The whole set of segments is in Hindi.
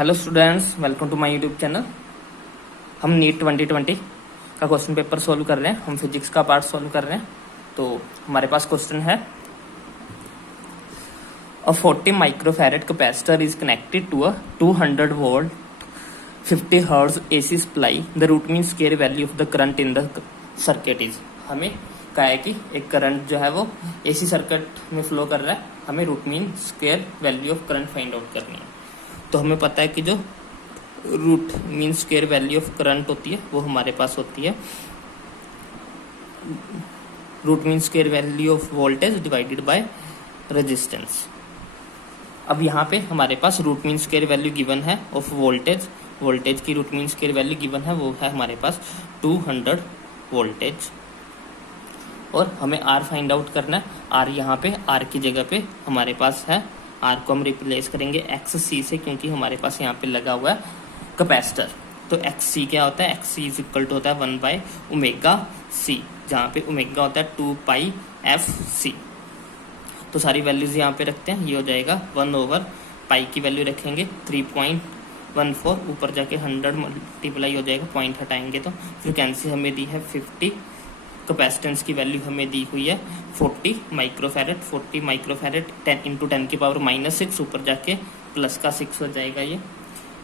Hello students, welcome to my YouTube channel. हम नीट 2020 का क्वेश्चन पेपर सॉल्व कर रहे हैं। हम फिजिक्स का पार्ट सॉल्व कर रहे हैं। तो हमारे पास क्वेश्चन है, a 40 microfarad capacitor is connected to a 200 volt 50 hertz AC supply. The root mean square value of the current in the circuit is. हमें कहा है कि एक करंट जो है वो एसी सर्किट में फ्लो कर रहा है, हमें root mean square value of current find out करनी है। तो हमें पता है कि जो root mean square value of current होती है वो हमारे पास होती है root mean square value of voltage divided by resistance. अब यहाँ पे हमारे पास root mean square value given है ऑफ वोल्टेज की root mean square value given है, वो है हमारे पास 200 वोल्टेज। और हमें आर फाइंड आउट करना है। आर यहाँ पे आर की जगह पे हमारे पास है, आर को हम रिप्लेस करेंगे एक्स सी से, क्योंकि हमारे पास यहाँ पे लगा हुआ है कैपेसिटर। तो एक्स सी क्या होता है, X C is equal to होता है 1/ओमेगा सी, जहाँ पे ओमेगा होता है 2πf/c। तो सारी वैल्यूज यहाँ पे रखते हैं। ये हो जाएगा 1/पाई की वैल्यू रखेंगे 3.14, ऊपर जाके 100 मल्टीप्लाई हो जाएगा, पॉइंट हटाएंगे तो फ्रिक्वेंसी हमें दी है 50, कैपेसिटेंस की वैल्यू हमें दी हुई है 40 माइक्रोफैरेड। 40 माइक्रोफैरेड 10 × 10⁻⁻⁶, ऊपर जाके प्लस का 6 हो जाएगा। ये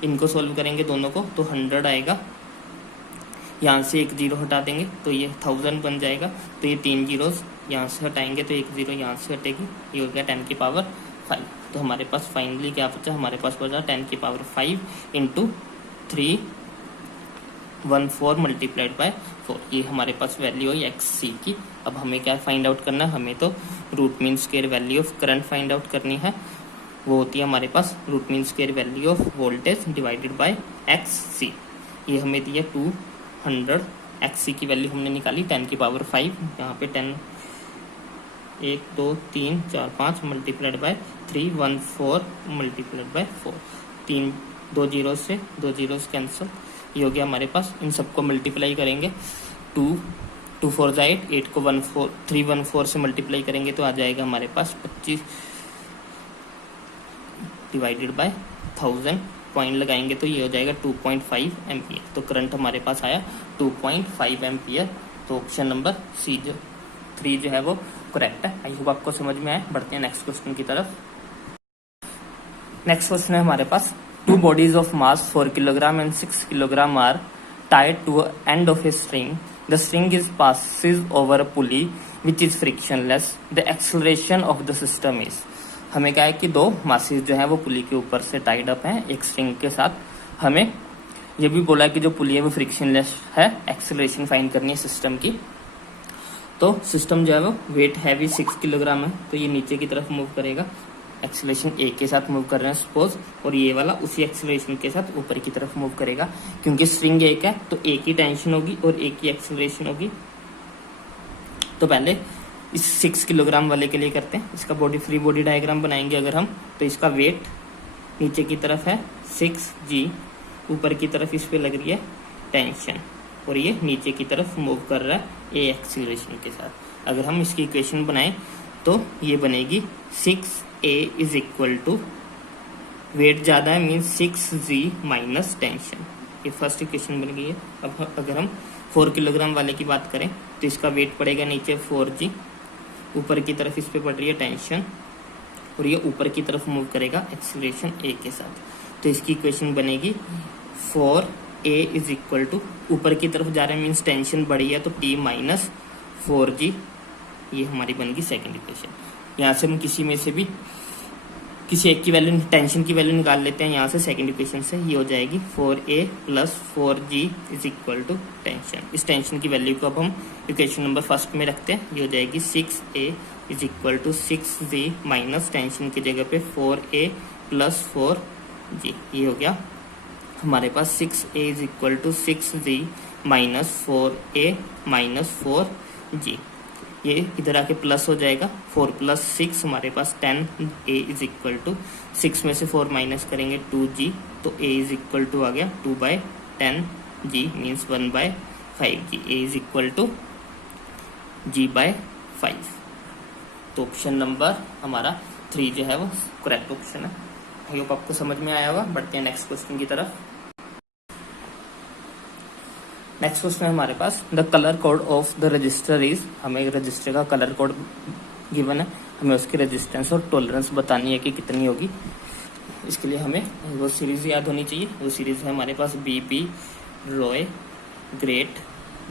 इनको सोल्व करेंगे दोनों को तो 100 आएगा, यहाँ से एक जीरो हटा देंगे तो ये 1000 बन जाएगा। तो ये 3 जीरोस यहाँ से हटाएंगे तो एक जीरो यहाँ से हटेगी, ये हो गया 10⁵। तो हमारे पास फाइनली क्या बचा, हमारे पास बचा 10⁵ × 314 मल्टीप्लाइड बाय 4। ये हमारे पास वैल्यू है एक्स सी की। अब हमें क्या फाइंड आउट करना है, हमें तो root mean square value of current find out करनी है। वो होती है हमारे पास root mean square value of voltage divided by X C. ये हमें दिया 200, एक्स सी की वैल्यू हमने निकाली 10⁵। यहाँ पे 10 1 2 3 4 5 multiplied by 314 multiplied by 4। 2 zero से 2 जीरोस कैंसिल, ये हो गया हमारे पास। इन सबको मल्टीप्लाई करेंगे, 2 4 8, 8 को 314 से मल्टीप्लाई करेंगे तो आ जाएगा हमारे पास 25 डिवाइडेड बाय 1000, पॉइंट लगाएंगे तो ये हो जाएगा 2.5 एम्पियर। तो करंट हमारे पास आया 2.5 एम्पियर। तो ऑप्शन नंबर सी 3 जो है वो करेक्ट है। आई होप आपको समझ में आया। बढ़ते हैं नेक्स्ट क्वेश्चन की तरफ। नेक्स्ट क्वेश्चन है हमारे पास, two bodies of mass 4 kilogram and 6 kilogram are tied to an end of a string. The string passes over a pulley which is frictionless. The acceleration of the system is। हमें क्या है कि दो मासेस जो है वो पुली के ऊपर से टाइड अप हैं एक स्ट्रिंग के साथ। हमें ये भी बोला कि जो पुली है वो फ्रिक्शनलेस है, एक्सेलरेशन फाइंड करनी है सिस्टम की। तो सिस्टम जो है वो वेट हैवी 6 किलोग्राम है, तो ये नीचे की तरफ मूव करेगा, एक्सेलरेशन ए के साथ मूव कर रहे हैं सपोज, और ये वाला उसी एक्सेलरेशन के साथ ऊपर की तरफ मूव करेगा। क्योंकि स्ट्रिंग एक है तो एक ही टेंशन होगी और एक ही एक्सेलरेशन होगी। तो पहले इस 6 किलोग्राम वाले के लिए करते हैं। इसका फ्री बॉडी डायग्राम बनाएंगे अगर हम, तो इसका वेट नीचे की तरफ है 6g, ऊपर की तरफ इस पे लग रही है टेंशन, और ये नीचे की तरफ मूव कर रहा है ए एक्सेलरेशन के साथ। अगर हम इसकी इक्वेशन बनाएं तो ये बनेगी 6a is equal to, wait ज़्यादा है मीन 6g माइनस टेंशन। ये फर्स्ट इक्वेशन बन गई है। अब अगर हम 4 किलोग्राम वाले की बात करें तो इसका वेट पड़ेगा नीचे 4g, ऊपर की तरफ इस पे पड़ रही है टेंशन, और ये ऊपर की तरफ मूव करेगा एक्सेलरेशन a के साथ। तो इसकी इक्वेशन बनेगी 4a इज इक्वल टू, ऊपर की तरफ जा रहे हैं मीन्स टेंशन बढ़ी है तो t माइनस 4g। ये हमारी बन गई सेकेंड इक्वेशन। यहाँ से हम किसी एक की वैल्यू, टेंशन की वैल्यू निकाल लेते हैं यहाँ से सेकेंड इक्वेशन से। ये हो जाएगी 4a plus 4g is equal to tension. इस टेंशन की वैल्यू को अब हम इक्वेशन नंबर फर्स्ट में रखते हैं। ये हो जाएगी 6a is equal to 6g minus tension की जगह पे 4a प्लस 4g। ये हो गया हमारे पास 6a is equal to 6g minus 4a minus 4g। ये इधर आके प्लस हो जाएगा, 4 + 6 हमारे पास 10a इज इक्वल टू, 6 में से 4 माइनस करेंगे 2g, तो a इज इक्वल टू आ गया 2/10g means 1/5g। a is equal to g/5। तो ऑप्शन नंबर हमारा 3 जो है वो करेक्ट ऑप्शन है। आई होप आपको समझ में आया होगा। बढ़ते हैं नेक्स्ट क्वेश्चन की तरफ। नेक्स्ट क्वेश्चन है हमारे पास, the colour code of the resistor is, हमें रजिस्टर का कलर कोड गिवन है, हमें उसकी रेजिस्टेंस और टॉलरेंस बतानी है कि कितनी होगी। इसके लिए हमें वो सीरीज याद होनी चाहिए। वो सीरीज है हमारे पास BP, Roy, great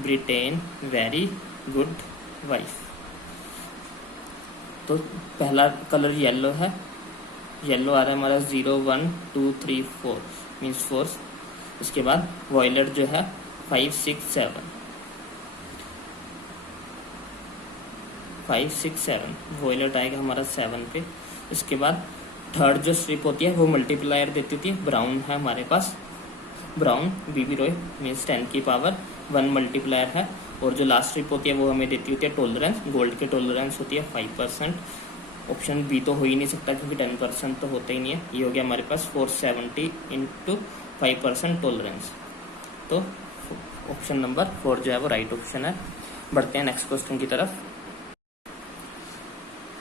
Britain, very good wife. तो पहला कलर येलो है, येलो आ रहा है हमारा 0 1 2 3 4 मीन्स 4। उसके बाद वॉयलेट जो है 5 6 7 5 6 7 वॉयलेट आएगा हमारा 7 पे। इसके बाद थर्ड जो स्ट्रिप होती है वो मल्टीप्लायर देती होती है, ब्राउन है हमारे पास, ब्राउन BB रॉय मीन्स 10 की पावर 1 मल्टीप्लायर है। और जो लास्ट स्ट्रिप होती है वो हमें देती होती है टॉलरेंस, गोल्ड की टॉलरेंस होती है 5%। ऑप्शन बी तो हो ही नहीं सकता क्योंकि 10% तो होता ही नहीं है। ये हो गया हमारे पास 470 इंटू 5% टॉलरेंस। तो ऑप्शन नंबर 4 जो है वो राइट ऑप्शन है। बढ़ते हैं नेक्स्ट क्वेश्चन की तरफ।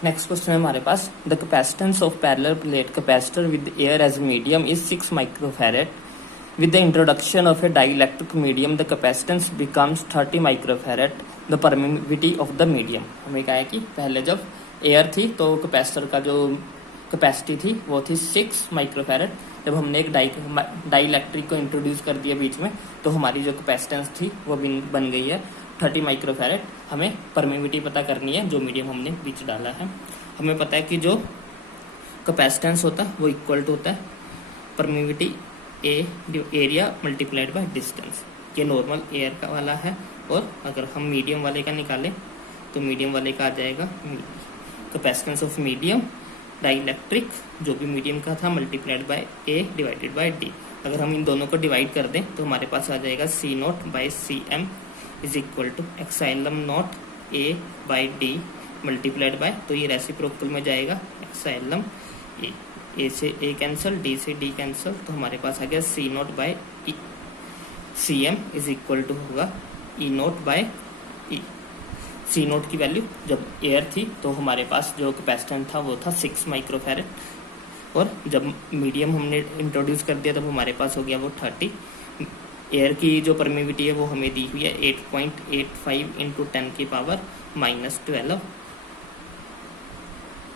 नेक्स्ट क्वेश्चन है हमारे पास, the capacitance of parallel plate capacitor with air as medium is 6 microfarad. With the introduction of a dielectric medium the capacitance becomes 30 microfarad. The permittivity of the medium, हमें कहा है कि पहले जब एयर थी तो कैपेसिटर का जो कैपेसिटी थी वो थी 6 माइक्रोफैरेड। जब हमने एक डाइइलेक्ट्रिक को इंट्रोड्यूस कर दिया बीच में तो हमारी जो कैपेसिटेंस थी वो बन गई है 30 माइक्रोफैरेड। हमें परमिटिविटी पता करनी है जो मीडियम हमने बीच डाला है। हमें पता है कि जो कैपेसिटेंस होता है वो इक्वल टू होता है permittivity area multiplied by distance. ये नॉर्मल एयर का वाला है। और अगर हम मीडियम वाले का निकालें तो मीडियम वाले का आ जाएगा कैपेसिटेंस ऑफ मीडियम डाइइलेक्ट्रिक जो भी मीडियम का था multiplied by A divided by D। अगर हम इन दोनों को डिवाइड कर दें तो हमारे पास आ जाएगा C0 by CM is equal to epsilon naught A by D multiplied by, तो ये रेसिप्रोकल में जाएगा एक्साइलम A से A कैंसिल, D से D कैंसिल, तो हमारे पास आ गया C0 by CM is equal to होगा E0 बाय E। C0 की वैल्यू जब एयर थी तो हमारे पास जो कैपेसिटेंस था वो था 6 माइक्रोफैरेड। और जब मीडियम हमने इंट्रोड्यूस कर दिया तब हमारे पास हो गया वो 30। एयर की जो परमिटिविटी है वो हमें दी हुई है 8.85 इंटू 10 की पावर -12।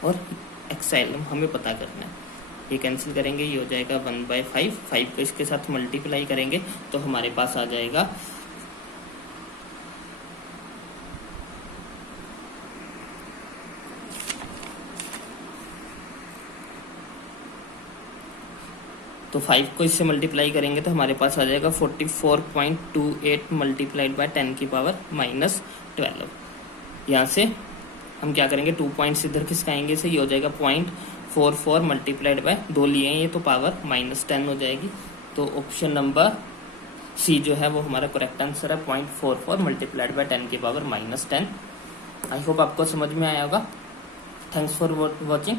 और एक्साइलम हमें पता करना है, ये कैंसिल करेंगे ये हो जाएगा 1/5। 5 को इसके साथ मल्टीप्लाई करेंगे तो हमारे पास आ जाएगा तो 5 को इससे मल्टीप्लाई करेंगे तो हमारे पास आ जाएगा 44.28 मल्टीप्लाइड बाय 10 की पावर -12। यहाँ से हम क्या करेंगे 2 पॉइंट्स इधर खिसकाएंगे से ये हो जाएगा 0.44 मल्टीप्लाइड बाय 2 लिए हैं ये तो पावर -10 हो जाएगी। तो ऑप्शन नंबर C जो है वो हमारा करेक्ट आंसर है 0.44 मल्टीप्लाइड बाय 10 की पावर -10। आई होप आपको समझ में आया होगा। Thanks for watching.